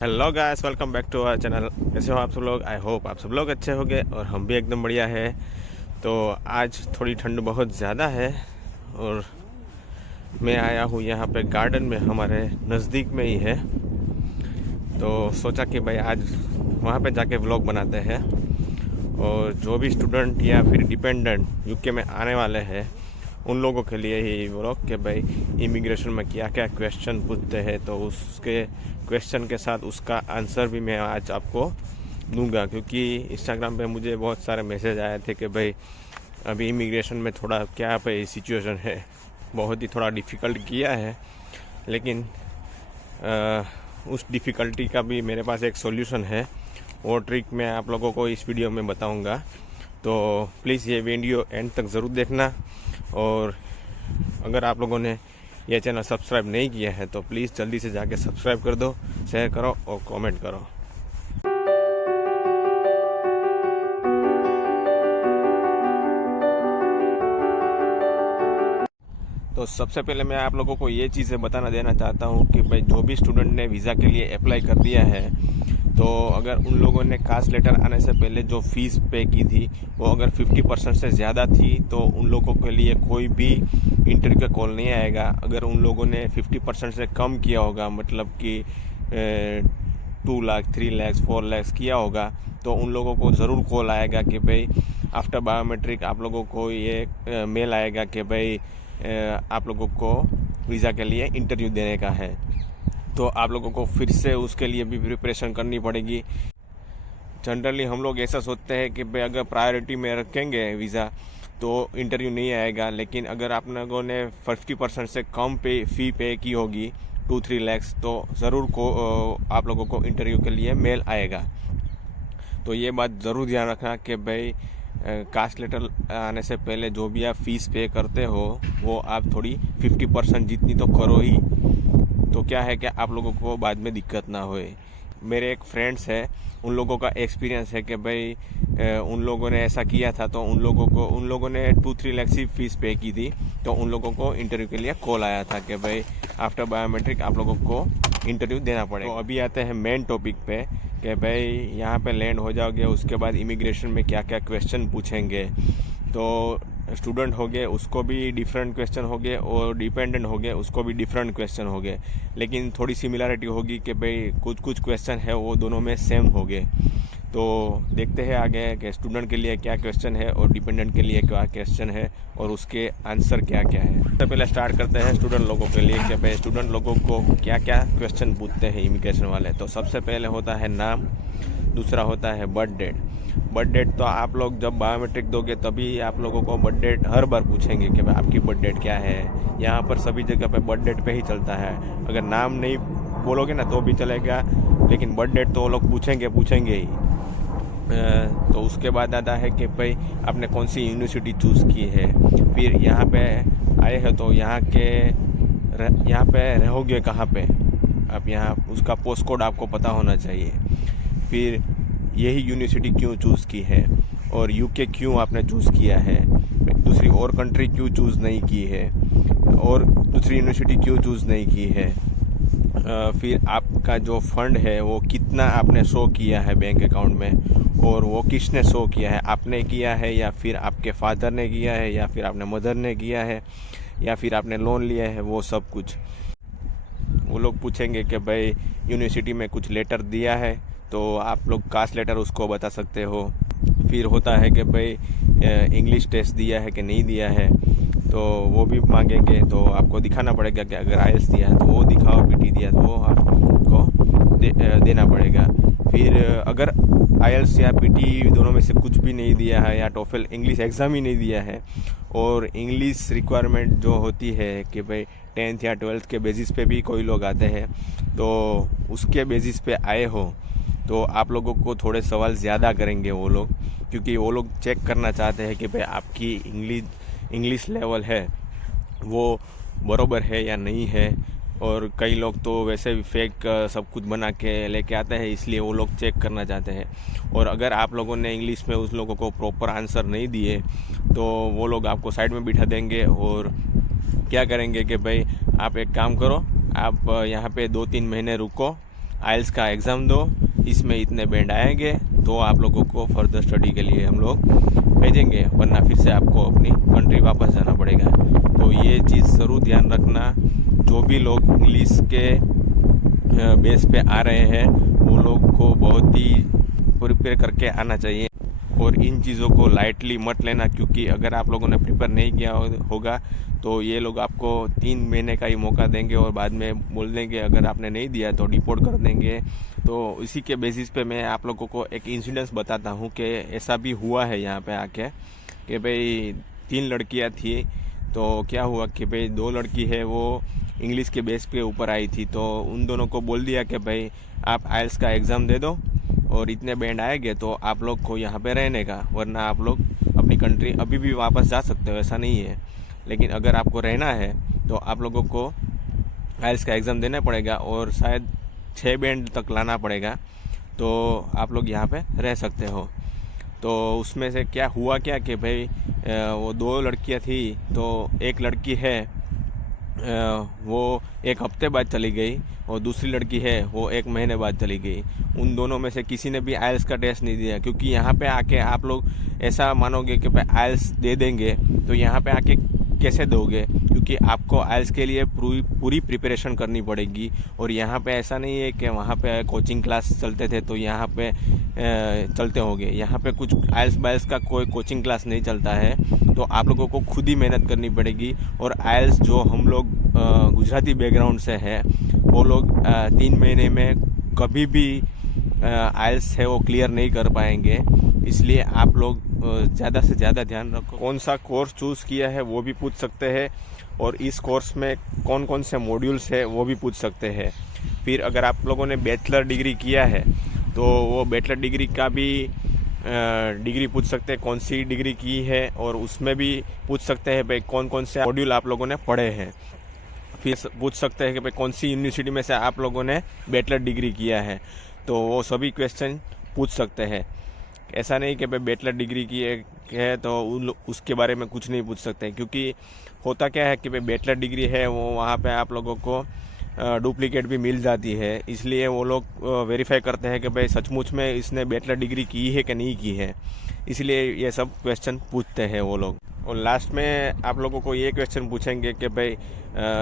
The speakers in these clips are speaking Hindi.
Hello guys, welcome back to our channel. कैसे हो आप सब लोग? आई होप आप सब लोग अच्छे होंगे और हम भी एकदम बढ़िया है। तो आज थोड़ी ठंड बहुत ज़्यादा है और मैं आया हूँ यहाँ पे गार्डन में, हमारे नज़दीक में ही है। तो सोचा कि भाई आज वहाँ पे जाके व्लॉग बनाते हैं और जो भी स्टूडेंट या फिर डिपेंडेंट यूके में आने वाले हैं उन लोगों के लिए ही व्लॉग कि भाई इमिग्रेशन में क्या क्या क्वेश्चन पूछते हैं, तो उसके क्वेश्चन के साथ उसका आंसर भी मैं आज आपको दूंगा। क्योंकि इंस्टाग्राम पे मुझे बहुत सारे मैसेज आए थे कि भाई अभी इमिग्रेशन में थोड़ा क्या पे सिचुएशन है, बहुत ही थोड़ा डिफ़िकल्ट किया है, लेकिन उस डिफ़िकल्टी का भी मेरे पास एक सॉल्यूशन है। वो ट्रिक मैं आप लोगों को इस वीडियो में बताऊंगा। तो प्लीज़ ये वीडियो एंड तक ज़रूर देखना। और अगर आप लोगों ने ये चैनल सब्सक्राइब नहीं किया है तो प्लीज़ जल्दी से जाके सब्सक्राइब कर दो, शेयर करो और कमेंट करो। तो सबसे पहले मैं आप लोगों को ये चीज़ें बताना देना चाहता हूँ कि भाई जो भी स्टूडेंट ने वीज़ा के लिए अप्लाई कर दिया है, तो अगर उन लोगों ने कास्ट लेटर आने से पहले जो फ़ीस पे की थी वो अगर 50% से ज़्यादा थी तो उन लोगों के लिए कोई भी इंटरव्यू का कॉल नहीं आएगा। अगर उन लोगों ने 50% से कम किया होगा, मतलब कि 2 लाख 3 लाख 4 लाख किया होगा, तो उन लोगों को ज़रूर कॉल आएगा कि भाई आफ्टर बायोमेट्रिक आप लोगों को ये मेल आएगा कि भाई आप लोगों को वीज़ा के लिए इंटरव्यू देने का है। तो आप लोगों को फिर से उसके लिए भी प्रिपरेशन करनी पड़ेगी। जनरली हम लोग ऐसा सोचते हैं कि भाई अगर प्रायोरिटी में रखेंगे वीज़ा तो इंटरव्यू नहीं आएगा, लेकिन अगर आप लोगों ने 50% से कम फ़ी पे की होगी 2-3 लैक्स, तो ज़रूर को आप लोगों को इंटरव्यू के लिए मेल आएगा। तो ये बात ज़रूर ध्यान रखना कि भाई कास्ट लेटर आने से पहले जो भी आप फीस पे करते हो वो आप थोड़ी 50% जितनी तो करो ही, तो क्या है कि आप लोगों को बाद में दिक्कत ना होए। मेरे एक फ्रेंड्स है, उन लोगों का एक्सपीरियंस है कि भाई उन लोगों ने ऐसा किया था, तो उन लोगों ने 2-3 लाख की फ़ीस पे की थी, तो उन लोगों को इंटरव्यू के लिए कॉल आया था कि भाई आफ्टर बायोमेट्रिक आप लोगों को इंटरव्यू देना पड़ेगा। तो अभी आते हैं मेन टॉपिक पे कि भाई यहाँ पे लैंड हो जाओगे, उसके बाद इमिग्रेशन में क्या क्या क्वेश्चन पूछेंगे। तो स्टूडेंट हो गए उसको भी डिफरेंट क्वेश्चन हो गए और डिपेंडेंट हो गए उसको भी डिफरेंट क्वेश्चन हो गए, लेकिन थोड़ी सिमिलरिटी होगी कि भाई कुछ कुछ क्वेश्चन है वो दोनों में सेम हो गए। तो देखते हैं आगे कि स्टूडेंट के लिए क्या क्वेश्चन है और डिपेंडेंट के लिए क्या क्वेश्चन है और उसके आंसर क्या क्या है। सबसे पहले स्टार्ट करते हैं स्टूडेंट लोगों के लिए कि भाई स्टूडेंट लोगों को क्या क्या क्वेश्चन पूछते हैं इमिग्रेशन वाले। तो सबसे पहले होता है नाम, दूसरा होता है बर्थ डेट। बर्थ डेट तो आप लोग जब बायोमेट्रिक दोगे तभी आप लोगों को बर्थ डेट हर बार पूछेंगे कि भाई आपकी बर्थ डेट क्या है। यहाँ पर सभी जगह पे बर्थ डेट पे ही चलता है। अगर नाम नहीं बोलोगे ना तो भी चलेगा, लेकिन बर्थ डेट तो वो लोग पूछेंगे ही। तो उसके बाद आता है कि भाई आपने कौन सी यूनिवर्सिटी चूज़ की है। फिर यहाँ पे आए हैं तो यहाँ पे रहोगे कहाँ पे, आप यहाँ उसका पोस्ट कोड आपको पता होना चाहिए। फिर यही यूनिवर्सिटी क्यों चूज़ की है और यूके क्यों आपने चूज़ किया है, दूसरी और कंट्री क्यों चूज़ नहीं की है और दूसरी यूनिवर्सिटी क्यों चूज़ नहीं की है। फिर आपका जो फंड है वो कितना आपने शो किया है बैंक अकाउंट में और वो किसने शो किया है, आपने किया है या फिर आपके फादर ने किया है या फिर आपने मदर ने किया है या फिर आपने लोन लिया है, वो सब कुछ वो लोग पूछेंगे कि भाई यूनिवर्सिटी में कुछ लेटर दिया है तो आप लोग कास्ट लेटर उसको बता सकते हो। फिर होता है कि भाई इंग्लिश टेस्ट दिया है कि नहीं दिया है, तो वो भी मांगेंगे, तो आपको दिखाना पड़ेगा कि अगर आईएलटीएस दिया है तो वो दिखाओ, पीटी दिया तो वो आपको देना पड़ेगा। फिर अगर आईएलटीएस या पीटी दोनों में से कुछ भी नहीं दिया है या टोफल इंग्लिश एग्ज़ाम ही नहीं दिया है और इंग्लिश रिक्वायरमेंट जो होती है कि भाई 10th या 12th के बेसिस पे भी कोई लोग आते हैं, तो उसके बेसिस पे आए हो तो आप लोगों को थोड़े सवाल ज़्यादा करेंगे वो लोग, क्योंकि वो लोग चेक करना चाहते हैं कि भाई आपकी इंग्लिश लेवल है वो बरोबर है या नहीं है। और कई लोग तो वैसे भी फेक सब कुछ बना के लेके आते हैं, इसलिए वो लोग चेक करना चाहते हैं। और अगर आप लोगों ने इंग्लिश में उस लोगों को प्रॉपर आंसर नहीं दिए तो वो लोग आपको साइड में बिठा देंगे और क्या करेंगे कि भाई आप एक काम करो, आप यहाँ पे 2-3 महीने रुको आइल्स का एग्ज़ाम दो, इसमें इतने बैंड आएंगे तो आप लोगों को फर्दर स्टडी के लिए हम लोग भेजेंगे, वरना फिर से आपको अपनी कंट्री वापस जाना पड़ेगा। तो ये चीज़ ज़रूर ध्यान रखना। जो भी लोग इंग्लिश के बेस पे आ रहे हैं वो लोग को बहुत ही प्रिपेयर करके आना चाहिए और इन चीज़ों को लाइटली मत लेना, क्योंकि अगर आप लोगों ने प्रिपेयर नहीं किया होगा तो ये लोग आपको 3 महीने का ही मौका देंगे और बाद में बोल देंगे अगर आपने नहीं दिया तो डिपोर्ट कर देंगे। तो इसी के बेसिस पे मैं आप लोगों को एक इंसिडेंस बताता हूँ कि ऐसा भी हुआ है यहाँ पे आके कि भाई 3 लड़कियाँ थी। तो क्या हुआ कि भाई 2 लड़की है वो इंग्लिश के बेस पे ऊपर आई थी, तो उन दोनों को बोल दिया कि भाई आप आइल्स का एग्ज़ाम दे दो और इतने बैंड आएंगे तो आप लोग को यहाँ पे रहने का, वरना आप लोग अपनी कंट्री अभी भी वापस जा सकते हो, ऐसा नहीं है। लेकिन अगर आपको रहना है तो आप लोगों को आइल्स का एग्ज़ाम देना पड़ेगा और शायद 6 बैंड तक लाना पड़ेगा, तो आप लोग यहाँ पे रह सकते हो। तो उसमें से क्या हुआ क्या कि भाई वो 2 लड़कियाँ थी, तो एक लड़की है वो 1 हफ्ते बाद चली गई और दूसरी लड़की है वो 1 महीने बाद चली गई। उन दोनों में से किसी ने भी आइल्स का टेस्ट नहीं दिया, क्योंकि यहाँ पे आके आप लोग ऐसा मानोगे कि भाई आइल्स दे देंगे, तो यहाँ पे आके कैसे दोगे, क्योंकि आपको आइल्स के लिए पूरी प्रिपरेशन करनी पड़ेगी। और यहाँ पे ऐसा नहीं है कि वहाँ पे कोचिंग क्लास चलते थे तो यहाँ पे चलते होंगे। यहाँ पे कुछ आइल्स बाइल्स का कोई कोचिंग क्लास नहीं चलता है, तो आप लोगों को खुद ही मेहनत करनी पड़ेगी। और आइल्स जो हम लोग गुजराती बैकग्राउंड से है वो लोग 3 महीने में कभी भी आइल्स है वो क्लियर नहीं कर पाएंगे। इसलिए आप लोग ज़्यादा से ज़्यादा ध्यान रखो। कौन सा कोर्स चूज़ किया है वो भी पूछ सकते हैं, और इस कोर्स में कौन कौन से मॉड्यूल्स है वो भी पूछ सकते हैं। फिर अगर आप लोगों ने बैचलर डिग्री किया है तो वो बैचलर डिग्री का भी डिग्री पूछ सकते हैं, कौन सी डिग्री की है, और उसमें भी पूछ सकते हैं भाई कौन कौन से मॉड्यूल आप लोगों ने पढ़े हैं। फिर पूछ सकते हैं कि भाई कौन सी यूनिवर्सिटी में से आप लोगों ने बैचलर डिग्री किया है, तो वो सभी क्वेश्चन पूछ सकते हैं। ऐसा नहीं कि भाई बैचलर डिग्री की है तो उसके बारे में कुछ नहीं पूछ सकते, क्योंकि होता क्या है कि भाई बैचलर डिग्री है वो वहाँ पे आप लोगों को डुप्लीकेट भी मिल जाती है, इसलिए वो लोग वेरीफाई करते हैं कि भाई सचमुच में इसने बैचलर डिग्री की है कि नहीं की है, इसलिए ये सब क्वेश्चन पूछते हैं वो लोग। और लास्ट में आप लोगों को ये क्वेश्चन पूछेंगे कि भाई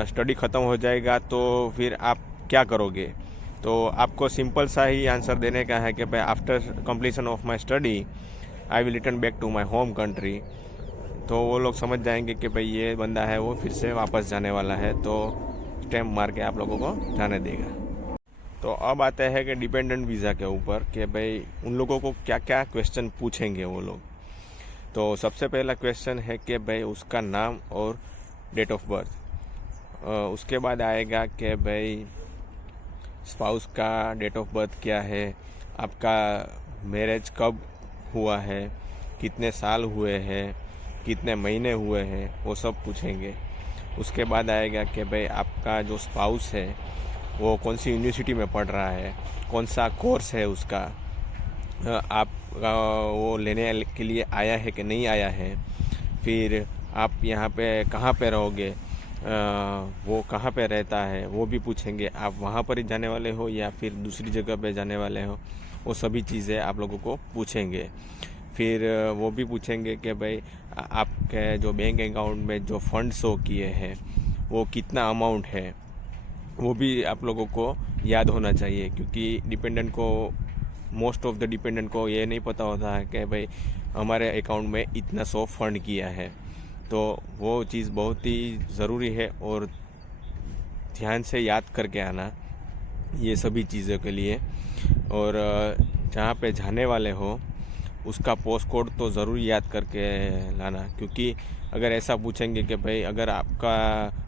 स्टडी ख़त्म हो जाएगा तो फिर आप क्या करोगे। तो आपको सिंपल सा ही आंसर देने का है कि भाई after completion of my study I will return back to my home country. तो वो लोग समझ जाएंगे कि भाई ये बंदा है वो फिर से वापस जाने वाला है, तो स्टैम्प मार के आप लोगों को जाने देगा। तो अब आते हैं कि डिपेंडेंट वीज़ा के ऊपर कि भाई उन लोगों को क्या क्या क्वेश्चन पूछेंगे वो लोग। तो सबसे पहला क्वेश्चन है कि भाई उसका नाम और डेट ऑफ बर्थ। उसके बाद आएगा कि भाई स्पाउस का डेट ऑफ बर्थ क्या है, आपका मैरिज कब हुआ है, कितने साल हुए हैं, कितने महीने हुए हैं, वो सब पूछेंगे। उसके बाद आएगा कि भाई आपका जो स्पाउस है वो कौन सी यूनिवर्सिटी में पढ़ रहा है, कौन सा कोर्स है उसका, आप वो लेने के लिए आया है कि नहीं आया है। फिर आप यहाँ पे कहाँ पे रहोगे, वो कहाँ पे रहता है वो भी पूछेंगे। आप वहाँ पर ही जाने वाले हो या फिर दूसरी जगह पे जाने वाले हो, वो सभी चीज़ें आप लोगों को पूछेंगे। फिर वो भी पूछेंगे कि भाई आपके जो बैंक अकाउंट में जो फंड शो किए हैं वो कितना अमाउंट है, वो भी आप लोगों को याद होना चाहिए, क्योंकि डिपेंडेंट को मोस्ट ऑफ द डिपेंडेंट को ये नहीं पता होता है कि भाई हमारे अकाउंट में इतना सौ फंड किया है। तो वो चीज़ बहुत ही ज़रूरी है और ध्यान से याद करके आना ये सभी चीज़ों के लिए। और जहाँ पे जाने वाले हो उसका पोस्ट कोड तो ज़रूर याद करके लाना, क्योंकि अगर ऐसा पूछेंगे कि भाई अगर आपका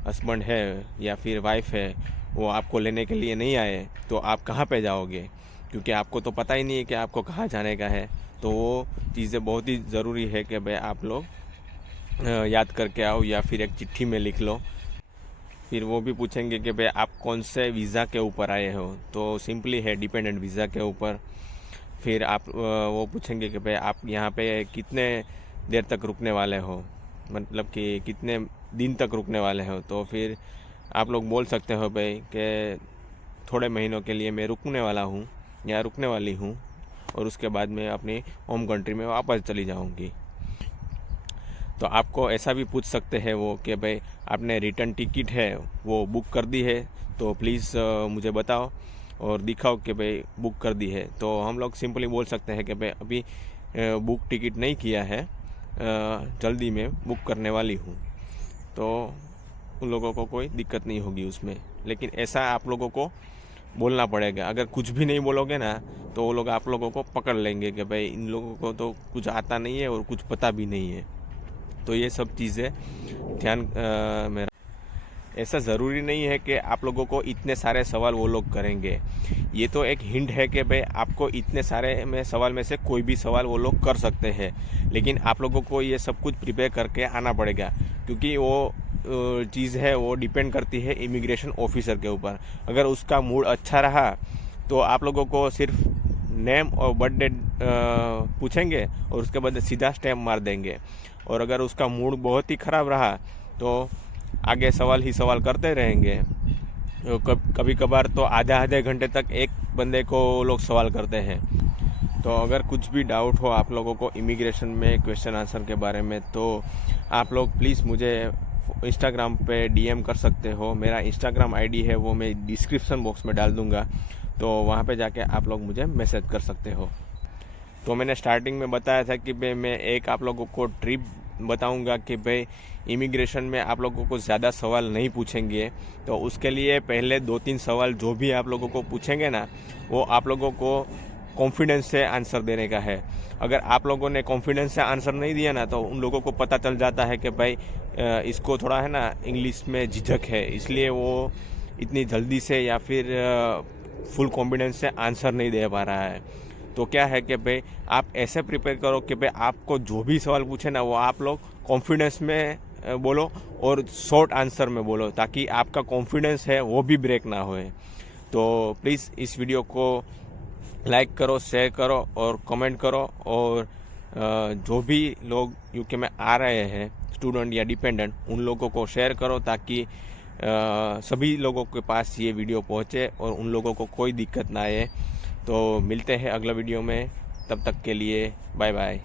हस्बैंड है या फिर वाइफ है वो आपको लेने के लिए नहीं आए तो आप कहाँ पे जाओगे, क्योंकि आपको तो पता ही नहीं है कि आपको कहाँ जाने का है। तो वो चीज़ें बहुत ही ज़रूरी है कि भाई आप लोग याद करके आओ या फिर एक चिट्ठी में लिख लो। फिर वो भी पूछेंगे कि भाई आप कौन से वीज़ा के ऊपर आए हो, तो सिंपली है डिपेंडेंट वीज़ा के ऊपर। फिर आप वो पूछेंगे कि भाई आप यहाँ पे कितने देर तक रुकने वाले हो, मतलब कि कितने दिन तक रुकने वाले हो। तो फिर आप लोग बोल सकते हो भाई कि थोड़े महीनों के लिए मैं रुकने वाला हूँ या रुकने वाली हूँ, और उसके बाद मैं अपनी होम कंट्री में वापस चली जाऊँगी। तो आपको ऐसा भी पूछ सकते हैं वो कि भाई आपने रिटर्न टिकट है वो बुक कर दी है, तो प्लीज़ मुझे बताओ और दिखाओ कि भाई बुक कर दी है। तो हम लोग सिंपली बोल सकते हैं कि भाई अभी बुक टिकट नहीं किया है, जल्दी में बुक करने वाली हूँ। तो उन लोगों को कोई दिक्कत नहीं होगी उसमें, लेकिन ऐसा आप लोगों को बोलना पड़ेगा। अगर कुछ भी नहीं बोलोगे ना तो वो लोग आप लोगों को पकड़ लेंगे कि भाई इन लोगों को तो कुछ आता नहीं है और कुछ पता भी नहीं है। तो ये सब चीज़ें ध्यान में। ऐसा ज़रूरी नहीं है कि आप लोगों को इतने सारे सवाल वो लोग करेंगे। ये तो एक हिंट है कि भाई आपको इतने सारे सवाल में से कोई भी सवाल वो लोग कर सकते हैं, लेकिन आप लोगों को ये सब कुछ प्रिपेयर करके आना पड़ेगा, क्योंकि वो चीज़ है वो डिपेंड करती है इमिग्रेशन ऑफिसर के ऊपर। अगर उसका मूड अच्छा रहा तो आप लोगों को सिर्फ नेम और बर्थ डेट पूछेंगे और उसके बाद सीधा स्टैम्प मार देंगे, और अगर उसका मूड बहुत ही ख़राब रहा तो आगे सवाल ही सवाल करते रहेंगे। कभी कभार तो आधे घंटे तक एक बंदे को लोग सवाल करते हैं। तो अगर कुछ भी डाउट हो आप लोगों को इमिग्रेशन में क्वेश्चन आंसर के बारे में, तो आप लोग प्लीज़ मुझे इंस्टाग्राम पे डीएम कर सकते हो। मेरा इंस्टाग्राम आईडी है वो मैं डिस्क्रिप्शन बॉक्स में डाल दूँगा, तो वहाँ पे जाके आप लोग मुझे मैसेज कर सकते हो। तो मैंने स्टार्टिंग में बताया था कि भाई मैं एक आप लोगों को ट्रिप बताऊंगा कि भाई इमिग्रेशन में आप लोगों को ज़्यादा सवाल नहीं पूछेंगे। तो उसके लिए पहले 2-3 सवाल जो भी आप लोगों को पूछेंगे ना, वो आप लोगों को कॉन्फिडेंस से आंसर देने का है। अगर आप लोगों ने कॉन्फिडेंस से आंसर नहीं दिया ना तो उन लोगों को पता चल जाता है कि भाई इसको थोड़ा है ना इंग्लिश में झिझक है, इसलिए वो इतनी जल्दी से या फिर फुल कॉन्फिडेंस से आंसर नहीं दे पा रहा है। तो क्या है कि भाई आप ऐसे प्रिपेयर करो कि भाई आपको जो भी सवाल पूछे ना वो आप लोग कॉन्फिडेंस में बोलो और शॉर्ट आंसर में बोलो, ताकि आपका कॉन्फिडेंस है वो भी ब्रेक ना होए। तो प्लीज़ इस वीडियो को लाइक करो, शेयर करो और कमेंट करो, और जो भी लोग यूके में आ रहे हैं स्टूडेंट या डिपेंडेंट, उन लोगों को शेयर करो ताकि सभी लोगों के पास ये वीडियो पहुँचे और उन लोगों को कोई दिक्कत ना आए। तो मिलते हैं अगला वीडियो में, तब तक के लिए बाय बाय।